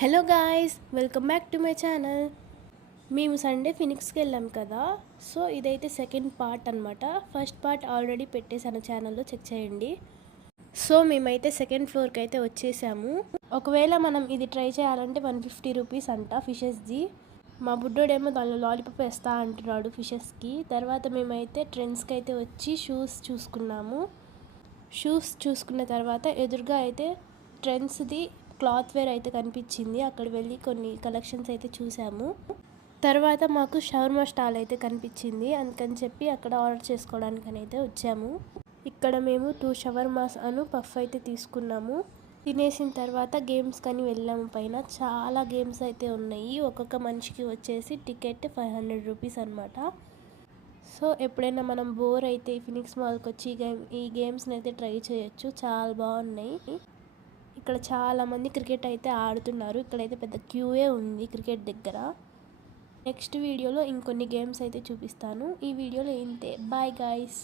Hello guys, welcome back to my channel. మేము Sunday ఫినిక్స్కి వెళ్ళాం కదా. సో ఇదైతే సెకండ్ పార్ట్ అనమాట. ఫస్ట్ పార్ట్ ఆల్రెడీ పెట్టేశాను ఛానల్లో, చెక్ చేయండి. సో మేమైతే సెకండ్ ఫ్లోర్కి అయితే వచ్చేసాము. ఒకవేళ మనం ఇది ట్రై చేయాలంటే 150 రూపీస్ అంట ఫిషెస్ది. మా బుడ్డోడేమో దానిలో లాలీపాప్ వేస్తా అంటున్నాడు ఫిషెస్కి. తర్వాత మేమైతే ట్రెండ్స్కి అయితే వచ్చి షూస్ చూసుకున్న తర్వాత ఎదురుగా అయితే ట్రెండ్స్ది క్లాత్ వేర్ అయితే కనిపించింది. అక్కడ వెళ్ళి కొన్ని కలెక్షన్స్ అయితే చూసాము. తర్వాత మాకు షవర్మా స్టాల్ అయితే కనిపించింది. అందుకని చెప్పి అక్కడ ఆర్డర్ చేసుకోవడానికి అయితే వచ్చాము. ఇక్కడ మేము 2 షవర్మాస్ పఫ్ అయితే తీసుకున్నాము. తినేసిన తర్వాత గేమ్స్ కానీ వెళ్ళాము. పైన చాలా గేమ్స్ అయితే ఉన్నాయి. ఒక్కొక్క మనిషికి వచ్చేసి టికెట్ 500 రూపీస్ అనమాట. సో ఎప్పుడైనా మనం బోర్ అయితే ఫినిక్స్ మాల్కి వచ్చి ఈ గేమ్స్ని అయితే ట్రై చేయొచ్చు. చాలా బాగున్నాయి. ఇక్కడ చాలామంది క్రికెట్ అయితే ఆడుతున్నారు. ఇక్కడైతే పెద్ద క్యూయే ఉంది క్రికెట్ దగ్గర. నెక్స్ట్ వీడియోలో ఇంకొన్ని గేమ్స్ అయితే చూపిస్తాను. ఈ వీడియోలో ఇంతే. Bye guys.